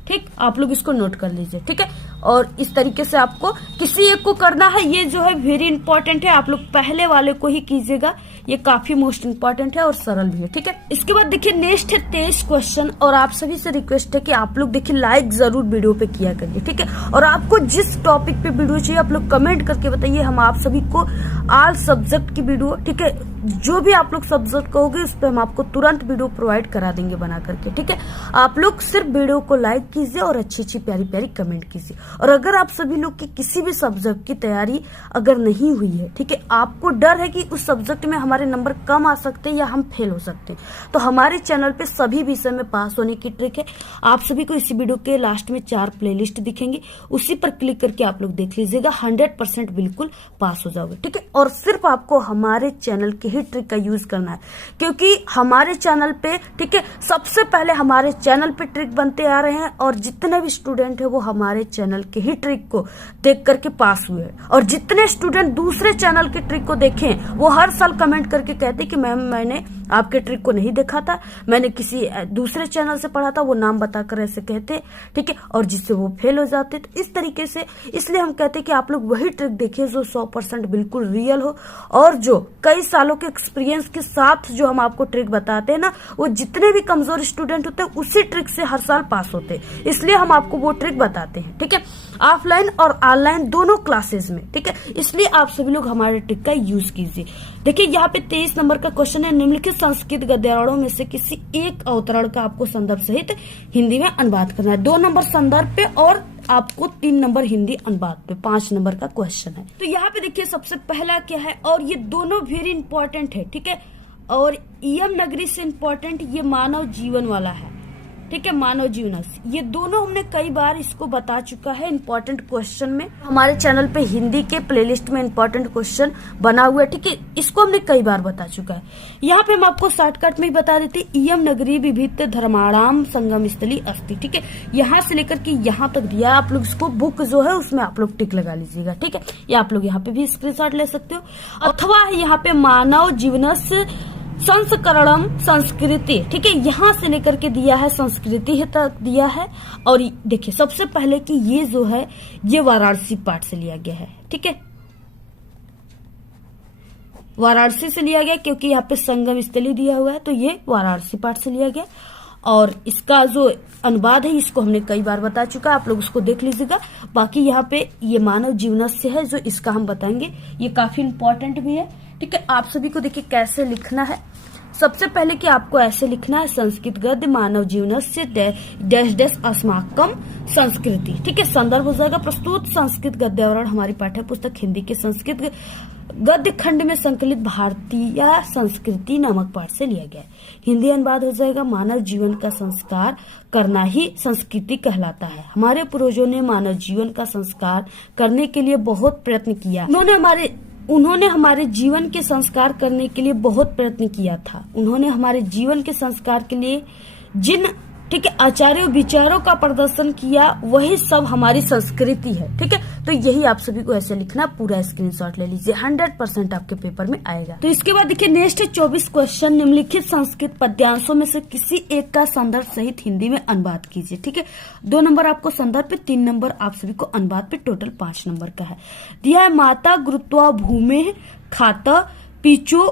ठीक, आप लोग इसको नोट कर लीजिए। ठीक है, और इस तरीके से आपको किसी एक को करना है, ये जो है वेरी इंपॉर्टेंट है, आप लोग पहले वाले को ही कीजिएगा, ये काफी मोस्ट इंपॉर्टेंट है और सरल भी है। ठीक है, इसके बाद देखिए नेक्स्ट है 23 क्वेश्चन, और आप सभी से रिक्वेस्ट है कि आप लोग देखिए लाइक जरूर वीडियो पे किया करिए। ठीक है, और आपको जिस टॉपिक पे वीडियो चाहिए आप लोग कमेंट करके बताइए, हम आप सभी को ऑल सब्जेक्ट की वीडियो, ठीक है, जो भी आप लोग सब्जेक्ट कहोगे उस पर हम आपको तुरंत वीडियो प्रोवाइड करा देंगे बना करके। ठीक है, आप लोग सिर्फ वीडियो को लाइक कीजिए और अच्छी अच्छी प्यारी प्यारी कमेंट कीजिए। और अगर आप सभी लोग की किसी भी सब्जेक्ट की तैयारी अगर नहीं हुई है, ठीक है, आपको डर है कि उस सब्जेक्ट में हमारे नंबर कम आ सकते हैं या हम फेल हो सकते हैं, तो हमारे चैनल पे सभी विषय में पास होने की ट्रिक है। आप सभी को इसी वीडियो के लास्ट में 4 प्लेलिस्ट दिखेंगे, उसी पर क्लिक करके आप लोग देख लीजिएगा, 100% बिल्कुल पास हो जाओगे। ठीक है, और सिर्फ आपको हमारे चैनल के ही ट्रिक का यूज करना है, क्योंकि हमारे चैनल पे, ठीक है, सबसे पहले हमारे चैनल पे ट्रिक बनते आ रहे हैं और जितने भी स्टूडेंट है वो हमारे चैनल के ही ट्रिक को देख करके पास हुए हैं। और जितने स्टूडेंट दूसरे चैनल के ट्रिक को देखें वो हर साल कमेंट करके कहते कि मैम मैंने आपके ट्रिक को नहीं देखा था, मैंने किसी दूसरे चैनल से पढ़ा था, वो नाम बताकर ऐसे कहते। ठीक है, और जिससे वो फेल हो जाते। तो इस तरीके से इसलिए हम कहते हैं कि आप लोग वही ट्रिक देखिए जो 100% बिल्कुल रियल हो, और जो कई सालों के एक्सपीरियंस के साथ जो हम आपको ट्रिक बताते हैं ना, वो जितने भी कमजोर स्टूडेंट होते हैं उसी ट्रिक से हर साल पास होते हैं, इसलिए हम आपको वो ट्रिक बताते हैं। ठीक है, ऑफलाइन और ऑनलाइन दोनों क्लासेस में। ठीक है, इसलिए आप सभी लोग हमारे ट्रिक का यूज कीजिए। देखिए यहाँ पे 23 नंबर का क्वेश्चन है, निम्नलिखित संस्कृत गद्यारणों में से किसी एक अवतरण का आपको संदर्भ सहित हिंदी में अनुवाद करना है। 2 नंबर संदर्भ पे और आपको 3 नंबर हिंदी अनुवाद पे, 5 नंबर का क्वेश्चन है। तो यहाँ पे देखिए सबसे पहला क्या है, और ये दोनों वेरी इंपॉर्टेंट है। ठीक है, और ईयम नगरी से इंपॉर्टेंट ये मानव जीवन वाला है। ठीक है, मानव जीवन, ये दोनों हमने कई बार इसको बता चुका है इंपॉर्टेंट क्वेश्चन में। हमारे चैनल पे हिंदी के प्लेलिस्ट में इंपॉर्टेंट क्वेश्चन बना हुआ है। ठीक है, इसको हमने कई बार बता चुका है। यहाँ पे हम आपको शॉर्टकट में ही बता देते, इयम नगरी विभिन्न धर्माणाम संगम स्थली अस्ति। ठीक है, यहाँ से लेकर के यहाँ तक दिया, आप लोग इसको बुक जो है उसमें आप लोग टिक लगा लीजिएगा। ठीक है, या आप लोग यहाँ पे भी स्क्रीनशॉट ले सकते हो, अथवा यहाँ पे मानव जीवनस संस्करणम संस्कृति। ठीक है, यहाँ से लेकर के दिया है संस्कृति तक दिया है। और देखिए सबसे पहले कि ये जो है ये वाराणसी पाठ से लिया गया है। ठीक है, वाराणसी से लिया गया क्योंकि यहाँ पे संगम स्थली दिया हुआ है, तो ये वाराणसी पाठ से लिया गया। और इसका जो अनुवाद है इसको हमने कई बार बता चुका है, आप लोग उसको देख लीजिएगा। बाकी यहाँ पे ये मानव जीवन से है जो इसका हम बताएंगे, ये काफी इंपॉर्टेंट भी है। ठीक है, आप सभी को देखिए कैसे लिखना है। सबसे पहले कि आपको ऐसे लिखना है, संस्कृत गद्य मानव जीवन से डैश डैश अस्माकम संस्कृति। ठीक है, संदर्भ हो जाएगा प्रस्तुत संस्कृत गद्यावरण हमारी पाठ्य पुस्तक हिंदी के संस्कृत गद्य खंड में संकलित भारतीय संस्कृति नामक पाठ से लिया गया है। हिंदी अनुवाद हो जाएगा, मानव जीवन का संस्कार करना ही संस्कृति कहलाता है। हमारे पूर्वजों ने मानव जीवन का संस्कार करने के लिए बहुत प्रयत्न किया। उन्होंने हमारे जीवन के संस्कार करने के लिए बहुत प्रयत्न किया था। उन्होंने हमारे जीवन के संस्कार के लिए जिन ठीक है आचार्यों विचारों का प्रदर्शन किया, वही सब हमारी संस्कृति है। ठीक है, तो यही आप सभी को ऐसे लिखना, पूरा स्क्रीनशॉट ले लीजिए, 100% आपके पेपर में आएगा। तो इसके बाद देखिए नेक्स्ट है 24 क्वेश्चन, निम्नलिखित संस्कृत पद्यांशों में से किसी एक का संदर्भ सहित हिंदी में अनुवाद कीजिए। ठीक है, 2 नंबर आपको संदर्भ पे, 3 नंबर आप सभी को अनुवाद पे, टोटल 5 नंबर का है। दिया है, माता गुरुत्वा भूमि खाता पीचो,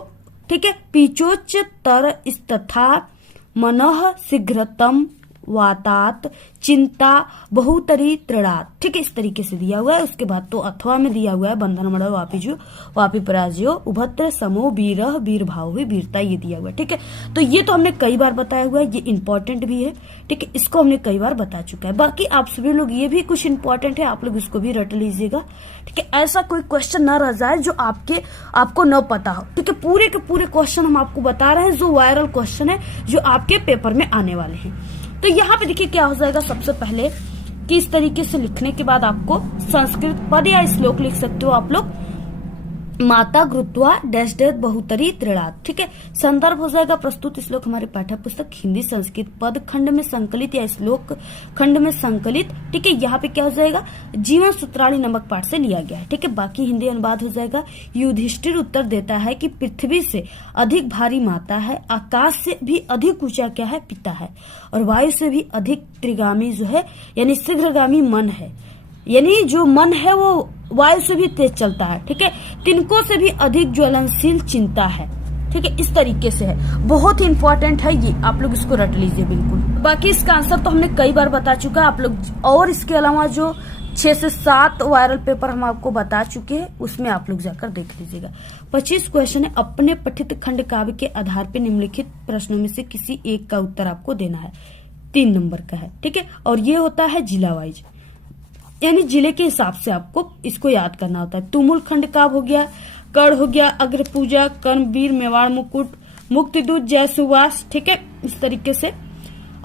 ठीक है, पीचोच तर तथा मनः शीघ्रतम वातात चिंता बहुतरी तृणात। ठीक है, इस तरीके से दिया हुआ है। उसके बाद तो अथवा में दिया हुआ है, बंधन मड़ वापिजो वापी पराजयो उभत्र समो वीरह वीर भाव हुई वीरता, ये दिया हुआ है। ठीक है, तो ये तो हमने कई बार बताया हुआ है, ये इंपॉर्टेंट भी है। ठीक है, इसको हमने कई बार बता चुका है। बाकी आप सभी लोग ये भी कुछ इंपॉर्टेंट है, आप लोग इसको भी रट लीजिएगा। ठीक है, ऐसा कोई क्वेश्चन न रह जाए जो आपको न पता हो। ठीक है, पूरे के पूरे क्वेश्चन हम आपको बता रहे हैं जो वायरल क्वेश्चन है, जो आपके पेपर में आने वाले हैं। तो यहाँ पे देखिए क्या हो जाएगा, सबसे पहले कि इस तरीके से लिखने के बाद आपको संस्कृत पद या श्लोक लिख सकते हो आप लोग, माता गुरुत्वा डैश डैश बहुतरी तृणात। ठीक है, संदर्भ हो जाएगा प्रस्तुत श्लोक हमारे पाठ्य पुस्तक हिंदी संस्कृत पद खंड में संकलित या श्लोक खंड में संकलित। ठीक है, यहाँ पे क्या हो जाएगा, जीवन सूत्रावली नमक पाठ से लिया गया है। ठीक है, बाकी हिंदी अनुवाद हो जाएगा, युधिष्ठिर उत्तर देता है कि पृथ्वी से अधिक भारी माता है, आकाश से भी अधिक ऊंचा क्या है पिता है, और वायु से भी अधिक त्रिगामी जो है यानी शीघ्रगामी मन है, यानी जो मन है वो वायु से भी तेज चलता है। ठीक है, तिनकों से भी अधिक ज्वलनशील चिंता है। ठीक है, इस तरीके से है, बहुत ही इंपॉर्टेंट है ये, आप लोग इसको रट लीजिए बिल्कुल। बाकी इसका आंसर तो हमने कई बार बता चुका है आप लोग, और इसके अलावा जो 6 से 7 वायरल पेपर हम आपको बता चुके हैं, उसमें आप लोग जाकर देख लीजिएगा। 25 क्वेश्चन है, अपने पठित खंड काव्य के आधार पर निम्नलिखित प्रश्नों में से किसी एक का उत्तर आपको देना है, 3 नंबर का है। ठीक है, और ये होता है जिला वाइज, यानी जिले के हिसाब से आपको इसको याद करना होता है। तुमुल खंड काव्य हो गया, कड़ हो गया, अग्र पूजा, कर्मवीर, मेवाड़ मुकुट, मुक्तिदूत, जय सुवास। ठीक है, इस तरीके से,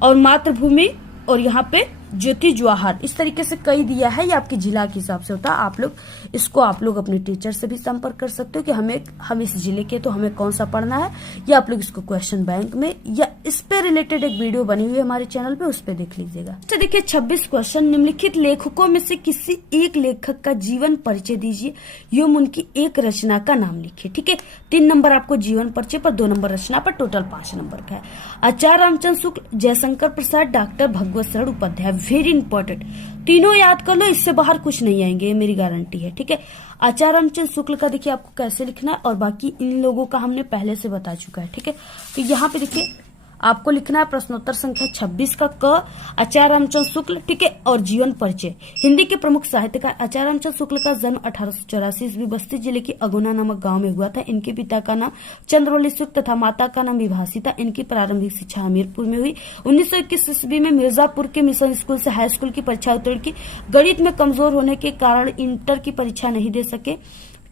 और मातृभूमि, और यहाँ पे ज्योति जवाहर, इस तरीके से कई दिया है। ये आपके जिला के हिसाब से होता है। आप लोग इसको अपने टीचर से भी संपर्क कर सकते हो कि हम इस जिले के, तो हमें कौन सा पढ़ना है, या आप लोग इसको क्वेश्चन बैंक में या इस पे रिलेटेड एक वीडियो बनी हुई है हमारे चैनल पे, उस पे देख लीजिएगा। अच्छा देखिए 26 क्वेश्चन, निम्नलिखित लेखकों में से किसी एक लेखक का जीवन परिचय दीजिए एवं उनकी एक रचना का नाम लिखिए। ठीक है, 3 नंबर आपको जीवन परिचय पर, 2 नंबर रचना पर, टोटल 5 नंबर का है। आचार्य रामचंद्र शुक्ल, जयशंकर प्रसाद, डॉक्टर भगवत शरण उपाध्याय, वेरी इंपॉर्टेंट, तीनों याद कर लो, इससे बाहर कुछ नहीं आएंगे, ये मेरी गारंटी है। ठीक है, आचार्य रामचंद्र शुक्ल का देखिए आपको कैसे लिखना है, और बाकी इन लोगों का हमने पहले से बता चुका है। ठीक है, तो यहाँ पे देखिए आपको लिखना है प्रश्नोत्तर संख्या 26 का क, आचार्य रामचंद्र शुक्ल। ठीक है, और जीवन परिचय। हिंदी के प्रमुख साहित्यकार आचार्य रामचंद्र शुक्ल का जन्म 1884 ईस्वी बस्ती जिले की अगुना नामक गांव में हुआ था। इनके पिता का नाम चंद्रवली शुक्ल तथा माता का नाम विभासिता। इनकी प्रारंभिक शिक्षा हमीरपुर में हुई। 1921 ईस्वी में मिर्जापुर के मिशन स्कूल से हाई स्कूल की परीक्षा उत्तीर्ण की। गणित में कमजोर होने के कारण इंटर की परीक्षा नहीं दे सके।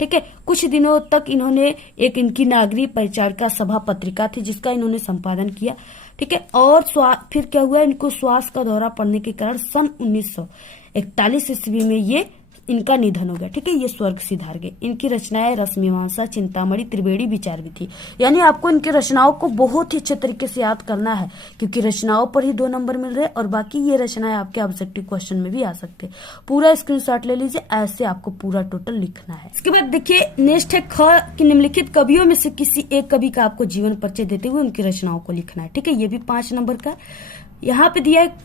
ठीक है, कुछ दिनों तक इन्होंने एक इनकी नागरिक परिचारिका सभा पत्रिका थी जिसका इन्होंने संपादन किया। ठीक है, और फिर क्या हुआ, इनको श्वास का दौरा पड़ने के कारण सन 1941 ईस्वी में ये इनका निधन हो गया। ठीक है, ये स्वर्ग सिधार गए। इनकी रचनाएं रसमीमांसा, चिंतामणि, त्रिवेणी विचार भी थी। यानी आपको इनकी रचनाओं को बहुत ही अच्छे तरीके से याद करना है, क्योंकि रचनाओं पर ही 2 नंबर मिल रहे हैं, और बाकी ये रचनाएं आपके ऑब्जेक्टिव क्वेश्चन में भी आ सकते हैं। पूरा स्क्रीनशॉट ले लीजिए, ऐसे आपको पूरा टोटल लिखना है। इसके बाद देखिए नेक्स्ट है ख, कि निम्नलिखित कवियों में से किसी एक कवि का आपको जीवन परिचय देते हुए उनकी रचनाओं को लिखना है। ठीक है, ये भी 5 नंबर का। यहाँ पे दिया है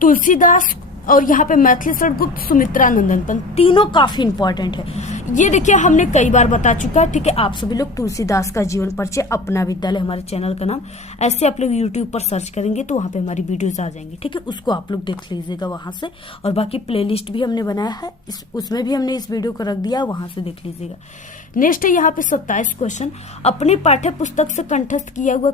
तुलसीदास, और यहाँ पे मैथिली शरण गुप्त, सुमित्रा नंदन पंत, तीनों काफी इंपॉर्टेंट है। ये देखिए हमने कई बार बता चुका है, ठीक है। आप सभी लोग तुलसीदास का जीवन परिचय अपना विद्यालय, हमारे चैनल का नाम, ऐसे आप लोग यूट्यूब पर सर्च करेंगे तो वहां पे हमारी वीडियोस आ जाएंगी, ठीक है। उसको आप लोग देख लीजिएगा वहां से, और बाकी प्लेलिस्ट भी हमने बनाया है, उसमें भी हमने इस वीडियो को रख दिया, वहां से देख लीजिएगा। नेक्स्ट है यहाँ पे 27 क्वेश्चन। अपनी पाठ्य पुस्तक से कंठस्थ किया हुआ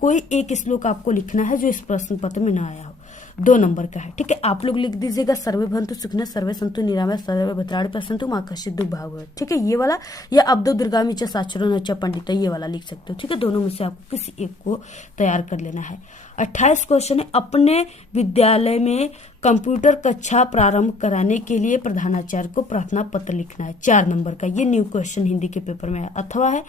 कोई एक श्लोक आपको लिखना है जो इस प्रश्न पत्र में ना आया हो। 2 नंबर का है, ठीक है। आप लोग लिख दीजिएगा सर्वे भवन्तु सुखिनः सर्वे सन्तु निरामया सर्वे भद्राणि पश्यन्तु मा कश्चित् दुःख भाग् भवेत्, ठीक है। ये वाला, या अब्दो दुर्गामि च साक्षरो न च पंडित, ये वाला लिख सकते हो, ठीक है। दोनों में से आपको किसी एक को तैयार कर लेना है। 28 क्वेश्चन है। अपने विद्यालय में कंप्यूटर कक्षा प्रारंभ कराने के लिए प्रधानाचार्य को प्रार्थना पत्र लिखना है। 4 नंबर का, ये न्यू क्वेश्चन हिंदी के पेपर में है। अथवा है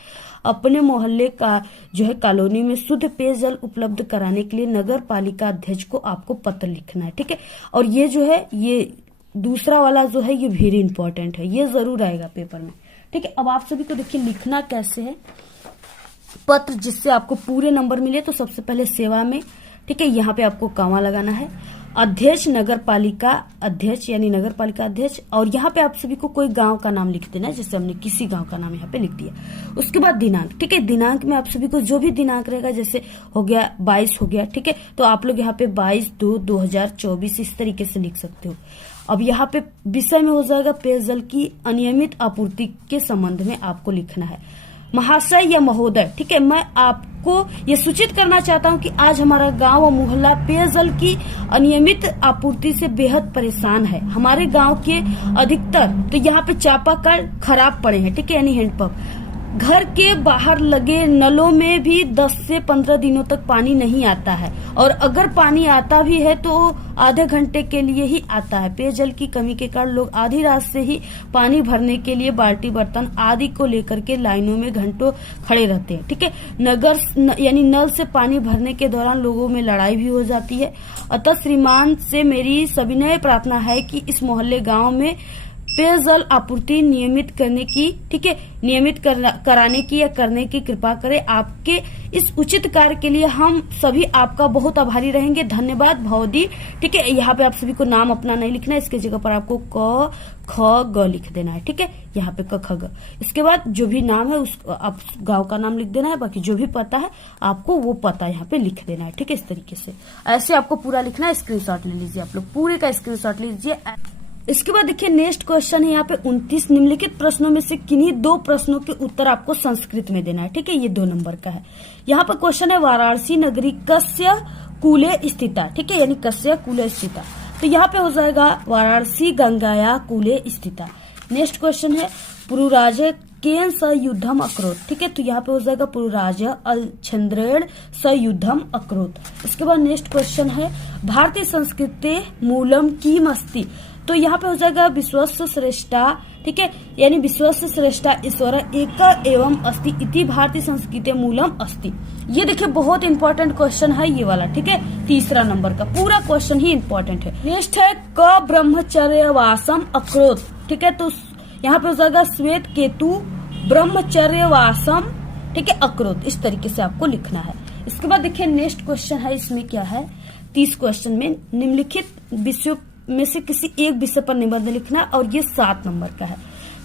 अपने मोहल्ले का जो है कॉलोनी में शुद्ध पेयजल उपलब्ध कराने के लिए नगर पालिका अध्यक्ष को आपको पत्र लिखना है, ठीक है। और ये जो है, ये दूसरा वाला जो है ये वेरी इंपॉर्टेंट है, ये जरूर आएगा पेपर में, ठीक है। अब आप सभी को देखिए लिखना कैसे है पत्र जिससे आपको पूरे नंबर मिले। तो सबसे पहले सेवा में, ठीक है, यहाँ पे आपको कॉमा लगाना है। अध्यक्ष नगर पालिका अध्यक्ष यानी नगर पालिका अध्यक्ष, और यहाँ पे आप सभी को कोई गांव का नाम लिख देना है, जैसे हमने किसी गांव का नाम यहाँ पे लिख दिया। उसके बाद दिनांक, ठीक है। दिनांक में आप सभी को जो भी दिनांक रहेगा, जैसे हो गया 22 हो गया, ठीक है, तो आप लोग यहाँ पे 22/2/2024 इस तरीके से लिख सकते हो। अब यहाँ पे विषय में हो जाएगा पेयजल की अनियमित आपूर्ति के संबंध में आपको लिखना है। महाशय या महोदय, ठीक है, मैं आपको ये सूचित करना चाहता हूं कि आज हमारा गांव और मोहल्ला पेयजल की अनियमित आपूर्ति से बेहद परेशान है। हमारे गांव के अधिकतर तो यहाँ पे चापाकल खराब पड़े हैं, ठीक है, यानी हैंडपंप। घर के बाहर लगे नलों में भी 10 से 15 दिनों तक पानी नहीं आता है, और अगर पानी आता भी है तो आधे घंटे के लिए ही आता है। पेयजल की कमी के कारण लोग आधी रात से ही पानी भरने के लिए बाल्टी बर्तन आदि को लेकर के लाइनों में घंटों खड़े रहते हैं, ठीक है। यानी नल से पानी भरने के दौरान लोगों में लड़ाई भी हो जाती है। अतः श्रीमान से मेरी सविनय प्रार्थना है कि इस मोहल्ले गाँव में पेयजल आपूर्ति नियमित करने की, ठीक है, नियमित कराने की या करने की कृपा करें। आपके इस उचित कार्य के लिए हम सभी आपका बहुत आभारी रहेंगे। धन्यवाद भवदी, ठीक है। यहाँ पे आप सभी को नाम अपना नहीं लिखना है, इसके जगह पर आपको क ख ग लिख देना है, ठीक है। यहाँ पे क ख ग, इसके बाद जो भी नाम है उस आप गांव का नाम लिख देना है। बाकी जो भी पता है आपको वो पता यहाँ पे लिख देना है, ठीक है। इस तरीके से ऐसे आपको पूरा लिखना है। स्क्रीनशॉट ले लीजिए, आप लोग पूरे का स्क्रीनशॉट लीजिए। इसके बाद देखिए नेक्स्ट क्वेश्चन है यहाँ पे 29 निम्नलिखित प्रश्नों में से किन्हीं 2 प्रश्नों के उत्तर आपको संस्कृत में देना है, ठीक है। ये 2 नंबर का है। यहाँ पे क्वेश्चन है वाराणसी नगरी कस्य कूले स्थिता, ठीक है, यानी कस्य कूले स्थिता। तो यहाँ पे हो जाएगा वाराणसी गंगाया कूले स्थिता। नेक्स्ट क्वेश्चन है पुरुराज केन स युद्धम अकरोत, ठीक है, तो यहाँ पे हो जाएगा पुरुराज अलछंद्रेण स युद्धम अकरोत। इसके बाद नेक्स्ट क्वेश्चन है भारतीय संस्कृति मूलम कीम अस्ति, तो यहाँ पे हो जाएगा विश्वस्य श्रेष्ठा, ठीक है, यानी विश्वस्य श्रेष्ठा ईश्वर एक एवं अस्ति इति भारतीय संस्कृति मूलम अस्ति। ये देखिए बहुत इंपॉर्टेंट क्वेश्चन है ये वाला, ठीक है, 3 नंबर का पूरा क्वेश्चन ही इंपॉर्टेंट है। नेक्स्ट है क ब्रह्मचर्यवासम अकरोत, ठीक है, तो यहाँ पे हो जाएगा श्वेत केतु ब्रह्मचर्यवासम, ठीक है, अकरोत। इस तरीके से आपको लिखना है। इसके बाद देखिए नेक्स्ट क्वेश्चन है, इसमें क्या है 30 क्वेश्चन में निम्नलिखित विषयों में से किसी एक विषय पर निबंध लिखना, और ये 7 नंबर का है।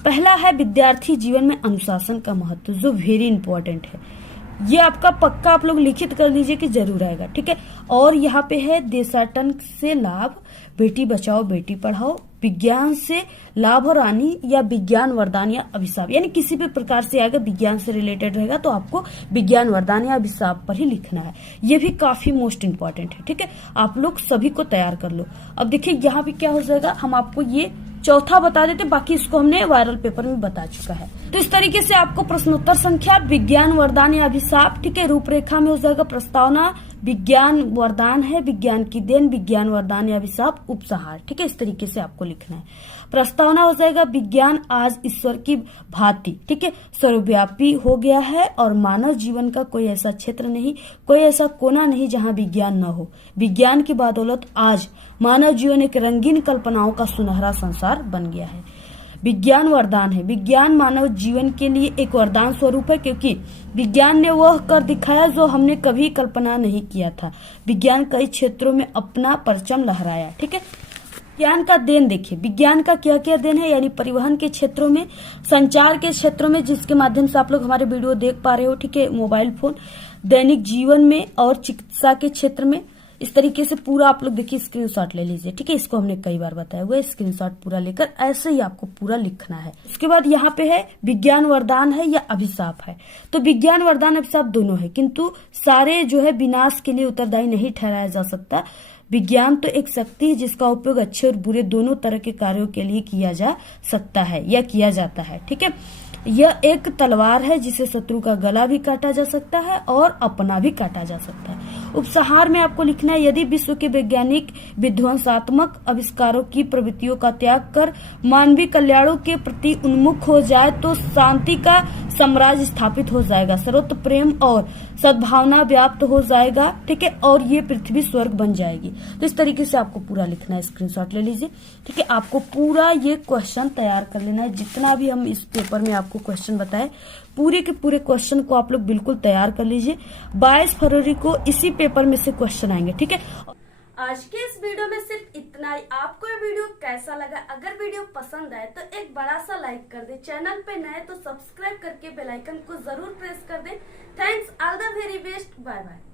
पहला है विद्यार्थी जीवन में अनुशासन का महत्व, जो वेरी इंपॉर्टेंट है। ये आपका पक्का आप लोग लिखित कर लीजिए कि जरूर आएगा, ठीक है। और यहाँ पे है देशाटन से लाभ, बेटी बचाओ बेटी पढ़ाओ, विज्ञान से लाभ और हानि या विज्ञान वरदान या अभिशाप, यानी किसी भी प्रकार से आएगा विज्ञान से रिलेटेड रहेगा तो आपको विज्ञान वरदान या अभिशाप पर ही लिखना है। ये भी काफी मोस्ट इंपॉर्टेंट है, ठीक है। आप लोग सभी को तैयार कर लो। अब देखिए यहाँ पे क्या हो जाएगा, हम आपको ये चौथा बता देते, बाकी इसको हमने वायरल पेपर में बता चुका है। तो इस तरीके से आपको प्रश्नोत्तर संख्या विज्ञान वरदान या अभिशाप, ठीक है, रूपरेखा में हो जाएगा प्रस्तावना विज्ञान वरदान है, विज्ञान की देन, विज्ञान वरदान या अभिशाप उपसंहार, ठीक है, इस तरीके से आपको लिखना है। प्रस्तावना हो जाएगा विज्ञान आज ईश्वर की भांति, ठीक है, सर्वव्यापी हो गया है और मानव जीवन का कोई ऐसा क्षेत्र नहीं, कोई ऐसा कोना नहीं जहां विज्ञान न हो। विज्ञान की बदौलत आज मानव जीवन एक रंगीन कल्पनाओं का सुनहरा संसार बन गया है। विज्ञान वरदान है, विज्ञान मानव जीवन के लिए एक वरदान स्वरूप है, क्योंकि विज्ञान ने वह कर दिखाया जो हमने कभी कल्पना नहीं किया था। विज्ञान कई क्षेत्रों में अपना परचम लहराया, ठीक है। विज्ञान का देन देखिए, विज्ञान का क्या क्या देन है, यानी परिवहन के क्षेत्रों में, संचार के क्षेत्रों में, जिसके माध्यम से आप लोग हमारे वीडियो देख पा रहे हो, ठीक है, मोबाइल फोन, दैनिक जीवन में और चिकित्सा के क्षेत्र में। इस तरीके से पूरा आप लोग देखिए स्क्रीनशॉट ले लीजिए, ठीक है। इसको हमने कई बार बताया हुआ है, स्क्रीनशॉट पूरा लेकर ऐसे ही आपको पूरा लिखना है। उसके बाद यहाँ पे है विज्ञान वरदान है या अभिशाप है। तो विज्ञान वरदान अभिशाप दोनों है, किंतु सारे जो है विनाश के लिए उत्तरदायी नहीं ठहराया जा सकता। विज्ञान तो एक शक्ति है जिसका उपयोग अच्छे और बुरे दोनों तरह के कार्यों के लिए किया जा सकता है या किया जाता है, ठीक है। यह एक तलवार है जिसे शत्रु का गला भी काटा जा सकता है और अपना भी काटा जा सकता है। उपसंहार में आपको लिखना है, यदि विश्व के वैज्ञानिक विध्वंसात्मक आविष्कारों की प्रवृत्तियों का त्याग कर मानवीय कल्याणों के प्रति उन्मुख हो जाए तो शांति का साम्राज्य स्थापित हो जाएगा, सर्वत्र प्रेम और सद्भावना व्याप्त हो जाएगा, ठीक है, और ये पृथ्वी स्वर्ग बन जाएगी। तो इस तरीके से आपको पूरा लिखना है, स्क्रीनशॉट ले लीजिए, ठीक है। आपको पूरा ये क्वेश्चन तैयार कर लेना है, जितना भी हम इस पेपर में आपको क्वेश्चन बताए पूरे के पूरे क्वेश्चन को आप लोग बिल्कुल तैयार कर लीजिए। 22 फरवरी को इसी पेपर में से क्वेश्चन आएंगे, ठीक है। आज के इस वीडियो में सिर्फ इतना ही। आपको ये वीडियो कैसा लगा? अगर वीडियो पसंद आए तो एक बड़ा सा लाइक कर दे, चैनल पे नए तो सब्सक्राइब करके बेल आइकन को जरूर प्रेस कर दे। Thanks, all the very best, bye bye.